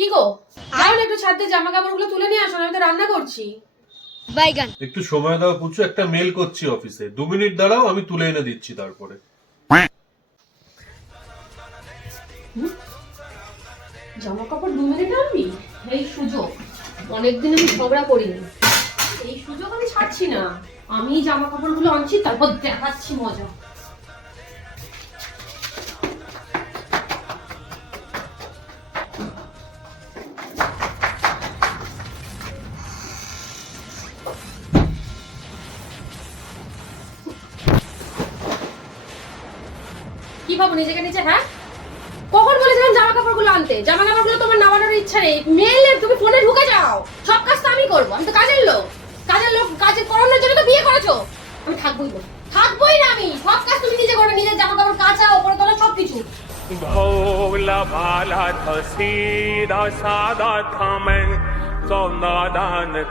কি গো, যাও না একটু ছাদে জামা কাপড়গুলো তুলে নিয়ে আসো, আমি তো রান্না করছি। বাইগান। একটু সময় দাও পুচু, একটা মেল করছি অফিসে, 2 মিনিট দাঁড়াও, আমি তুলে এনে দিচ্ছি তারপরে। জামা কাপড় 2 মিনিট আনবি? এই সুযোগ অনেকদিন আমি ঝগড়া করিনি, এই সুযোগ আমি ছাড়ছি না। আমি জামা কাপড়গুলো আনছি, তারপর দেখাচ্ছি মজা। কি ভাবো নিজেকে নিজে? হ্যাঁ, কখন বলেছিলাম জামা কাপড়গুলো আনতে? জামা কাপড়গুলো তোমার নামানোর ইচ্ছা নেই, মেলে তুমি ফোনে ঢুকে যাও। সব কাজ তো আমি করবো, আমি তো কাজের লোক। কাজ করানোর জন্য তো বিয়ে করেছো। আমি থাকবোই না আমি। সব কাজ তুমি নিজে করবে, নিজের জামা কাপড় কাচা, ওপরে তোলা, সবকিছু। भोला भाला था सीधा सादा था मैं, सौंदादान